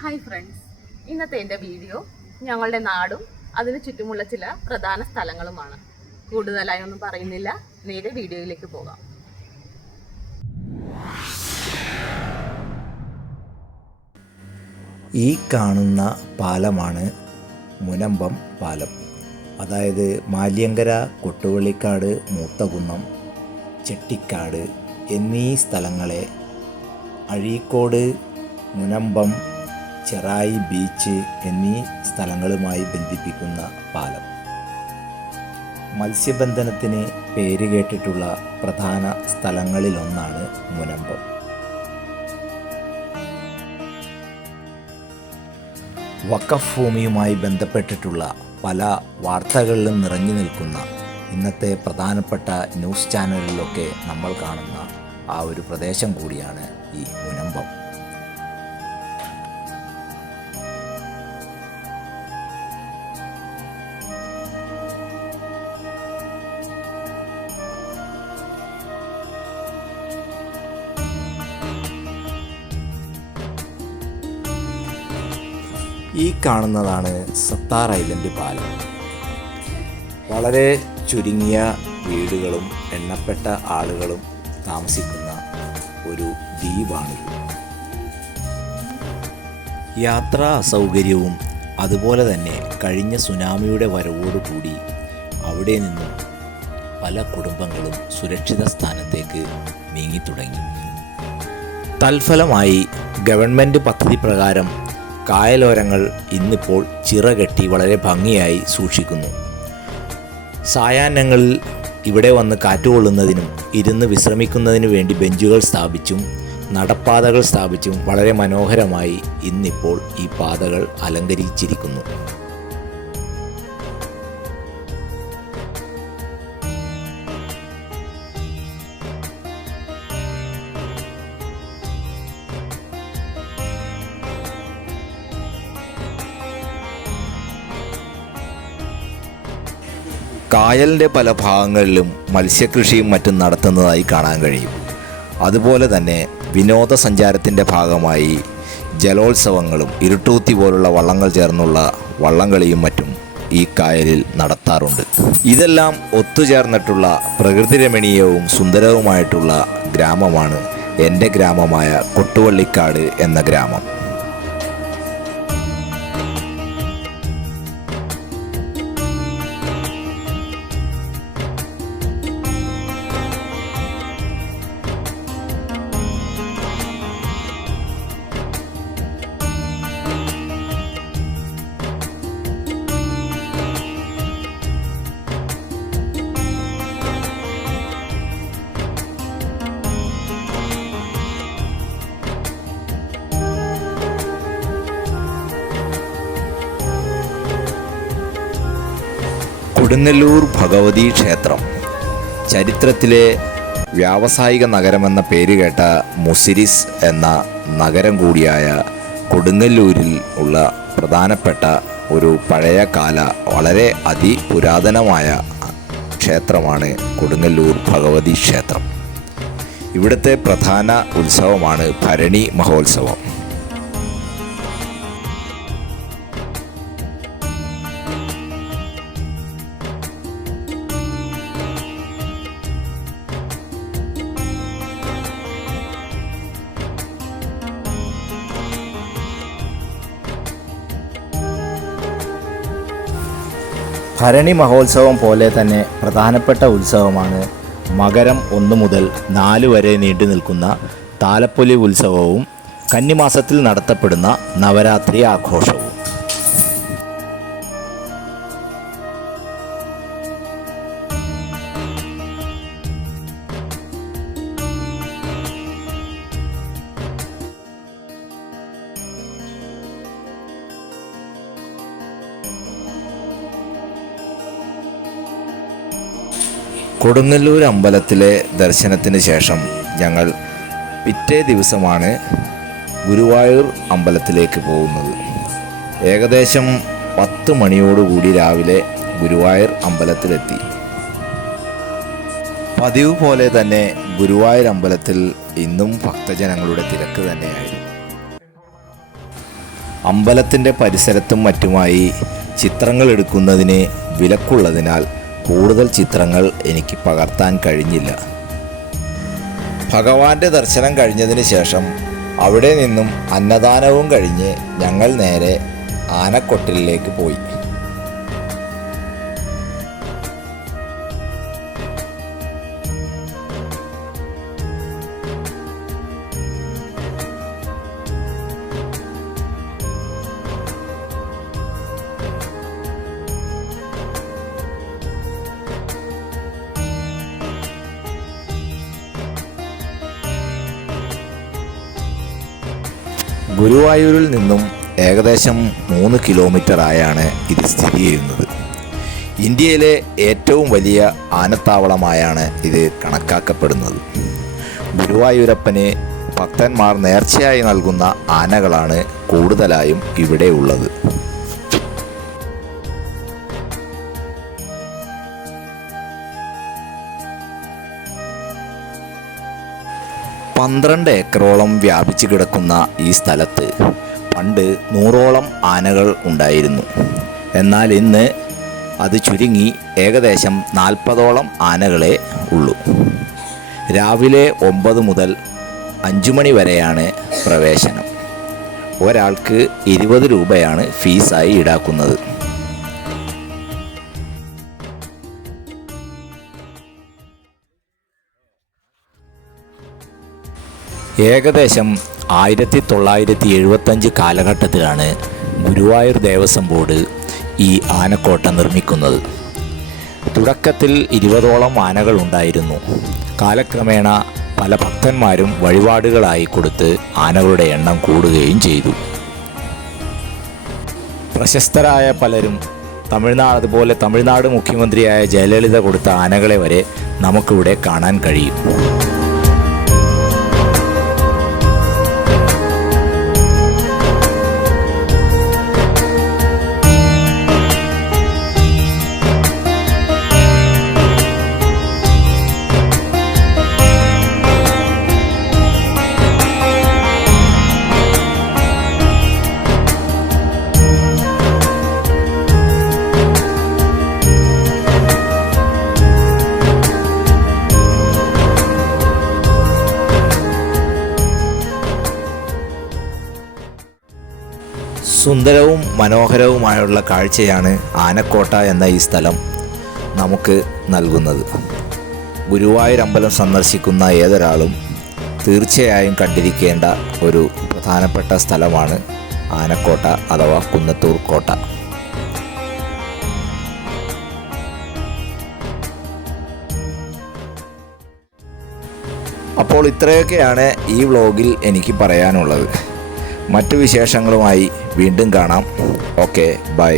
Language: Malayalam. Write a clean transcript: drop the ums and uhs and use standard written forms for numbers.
ഹായ് ഫ്രണ്ട്സ്, ഇന്നത്തെ എൻ്റെ വീഡിയോ ഞങ്ങളുടെ നാടും അതിന് ചുറ്റുമുള്ള ചില പ്രധാന സ്ഥലങ്ങളുമാണ്. കൂടുതലായി ഒന്നും പറയുന്നില്ല, നേരെ വീഡിയോയിലേക്ക് പോകാം. ഈ കാണുന്ന പാലമാണ് മുനമ്പം പാലം. അതായത് മാലിയങ്കര, കൊട്ടുവള്ളിക്കാട്, മൂത്തകുന്നം, ചെട്ടിക്കാട് എന്നീ സ്ഥലങ്ങളെ അഴീക്കോട്, മുനമ്പം, ചെറായി ബീച്ച് എന്നീ സ്ഥലങ്ങളുമായി ബന്ധിപ്പിക്കുന്ന പാലം. മത്സ്യബന്ധനത്തിന് പേരുകേട്ടിട്ടുള്ള പ്രധാന സ്ഥലങ്ങളിലൊന്നാണ് മുനമ്പം. വഖഫ് ഭൂമിയുമായി ബന്ധപ്പെട്ടിട്ടുള്ള പല വാർത്തകളിലും നിറഞ്ഞു നിൽക്കുന്ന ഇന്നത്തെ പ്രധാനപ്പെട്ട ന്യൂസ് ചാനലിലൊക്കെ നമ്മൾ കാണുന്ന ആ ഒരു പ്രദേശം കൂടിയാണ് ഈ മുനമ്പം. ഈ കാണുന്നതാണ് സത്താർ ഐലൻഡ് പാലം. വളരെ ചുരുങ്ങിയ വീടുകളും എണ്ണപ്പെട്ട ആളുകളും താമസിക്കുന്ന ഒരു ദ്വീപാണിത്. യാത്രാ അസൗകര്യവും അതുപോലെ തന്നെ കഴിഞ്ഞ സുനാമിയുടെ വരവോടുകൂടി അവിടെ നിന്നും പല കുടുംബങ്ങളും സുരക്ഷിത സ്ഥാനത്തേക്ക് നീങ്ങിത്തുടങ്ങി. തൽഫലമായി ഗവൺമെൻറ് പദ്ധതി പ്രകാരം കായലോരങ്ങൾ ഇന്നിപ്പോൾ ചിറകെട്ടി വളരെ ഭംഗിയായി സൂക്ഷിക്കുന്നു. സായാഹ്നങ്ങളിൽ ഇവിടെ വന്ന് കാറ്റുകൊള്ളുന്നതിനും ഇരുന്ന് വിശ്രമിക്കുന്നതിനു വേണ്ടി ബെഞ്ചുകൾ സ്ഥാപിച്ചും നടപ്പാതകൾ സ്ഥാപിച്ചും വളരെ മനോഹരമായി ഇന്നിപ്പോൾ ഈ പാതകൾ അലങ്കരിച്ചിരിക്കുന്നു. കായലിൻ്റെ പല ഭാഗങ്ങളിലും മത്സ്യകൃഷിയും മറ്റും നടത്തുന്നതായി കാണാൻ കഴിയും. അതുപോലെ തന്നെ വിനോദസഞ്ചാരത്തിൻ്റെ ഭാഗമായി ജലോത്സവങ്ങളും ഇരുട്ടൂത്തി പോലുള്ള വള്ളങ്ങൾ ചേർന്നുള്ള വള്ളംകളിയും മറ്റും ഈ കായലിൽ നടത്താറുണ്ട്. ഇതെല്ലാം ഒത്തുചേർന്നിട്ടുള്ള പ്രകൃതിരമണീയവും സുന്ദരവുമായിട്ടുള്ള ഗ്രാമമാണ് എൻ്റെ ഗ്രാമമായ കൊട്ടുവള്ളിക്കാട് എന്ന ഗ്രാമം. കൊടുങ്ങല്ലൂർ ഭഗവതി ക്ഷേത്രം ചരിത്രത്തിലെ വ്യാവസായിക നഗരമെന്ന പേരുകേട്ട മുസിരിസ് എന്ന നഗരം കൂടിയായ കൊടുങ്ങല്ലൂരിൽ ഉള്ള പ്രധാനപ്പെട്ട ഒരു പഴയകാല വളരെ അതിപുരാതനമായ ക്ഷേത്രമാണ് കൊടുങ്ങല്ലൂർ ഭഗവതി ക്ഷേത്രം. ഇവിടുത്തെ പ്രധാന ഉത്സവമാണ് ഭരണി മഹോത്സവം. ഭരണി മഹോത്സവം പോലെ തന്നെ പ്രധാനപ്പെട്ട ഉത്സവമാണ് മകരം 1 മുതൽ 4 വരെ നീണ്ടു നിൽക്കുന്ന താലപ്പൊലി ഉത്സവവും കന്നിമാസത്തിൽ നടത്തപ്പെടുന്ന നവരാത്രി ആഘോഷവും. കൊടുങ്ങല്ലൂർ അമ്പലത്തിലെ ദർശനത്തിന് ശേഷം ഞങ്ങൾ പിറ്റേ ദിവസമാണ് ഗുരുവായൂർ അമ്പലത്തിലേക്ക് പോകുന്നത്. ഏകദേശം 10 മണിയോടുകൂടി രാവിലെ ഗുരുവായൂർ അമ്പലത്തിലെത്തി. പതിവ് പോലെ തന്നെ ഗുരുവായൂർ അമ്പലത്തിൽ ഇന്നും ഭക്തജനങ്ങളുടെ തിരക്ക് തന്നെയായിരുന്നു. അമ്പലത്തിൻ്റെ പരിസരത്തും മറ്റുമായി ചിത്രങ്ങൾ എടുക്കുന്നതിന് വിലക്കുള്ളതിനാൽ കൂടുതൽ ചിത്രങ്ങൾ എനിക്ക് പകർത്താൻ കഴിഞ്ഞില്ല. ഭഗവാന്റെ ദർശനം കഴിഞ്ഞതിന് ശേഷം അവിടെ നിന്നും അന്നദാനവും കഴിഞ്ഞ് ഞങ്ങൾ നേരെ ആനക്കൊട്ടിലേക്ക് പോയി. ഗുരുവായൂരിൽ നിന്നും ഏകദേശം 3 കിലോമീറ്റർ ആയാണ് ഇത് സ്ഥിതി ചെയ്യുന്നത്. ഇന്ത്യയിലെ ഏറ്റവും വലിയ ആനത്താവളമായാണ് ഇത് കണക്കാക്കപ്പെടുന്നത്. ഗുരുവായൂരപ്പന് ഭക്തന്മാർ നേർച്ചയായി നൽകുന്ന ആനകളാണ് കൂടുതലായും ഇവിടെ ഉള്ളത്. പന്ത്രണ്ട് ഏക്കറോളം വ്യാപിച്ചു കിടക്കുന്ന ഈ സ്ഥലത്ത് പണ്ട് 100ഓളം ആനകൾ ഉണ്ടായിരുന്നു. എന്നാൽ ഇന്ന് അത് ചുരുങ്ങി ഏകദേശം 40ഓളം ആനകളെ ഉള്ളൂ. രാവിലെ 9 മുതൽ 5 മണി വരെയാണ് പ്രവേശനം. ഒരാൾക്ക് 20 രൂപയാണ് ഫീസായി ഈടാക്കുന്നത്. ഏകദേശം 1975 കാലഘട്ടത്തിലാണ് ഗുരുവായൂർ ദേവസ്വം ബോർഡ് ഈ ആനക്കോട്ട നിർമ്മിക്കുന്നത്. തുടക്കത്തിൽ 20ഓളം ആനകൾ ഉണ്ടായിരുന്നു. കാലക്രമേണ പല ഭക്തന്മാരും വഴിപാടുകളായി കൊടുത്ത് ആനകളുടെ എണ്ണം കൂടുകയും ചെയ്തു. പ്രശസ്തരായ പലരും അതുപോലെ തമിഴ്നാട് മുഖ്യമന്ത്രിയായ ജയലളിത കൊടുത്ത ആനകളെ വരെ നമുക്കിവിടെ കാണാൻ കഴിയും. സുന്ദരവും മനോഹരവുമായുള്ള കാഴ്ചയാണ് ആനക്കോട്ട എന്ന ഈ സ്ഥലം നമുക്ക് നൽകുന്നത്. ഗുരുവായൂർ അമ്പലം സന്ദർശിക്കുന്ന ഏതൊരാളും തീർച്ചയായും കണ്ടിരിക്കേണ്ട ഒരു പ്രധാനപ്പെട്ട സ്ഥലമാണ് ആനക്കോട്ട അഥവാ കുന്നത്തൂർ കോട്ട. അപ്പോൾ ഇത്രയൊക്കെയാണ് ഈ വ്ലോഗിൽ എനിക്ക് പറയാനുള്ളത്. മറ്റു വിശേഷങ്ങളുമായി വീണ്ടും കാണാം. Okay, by.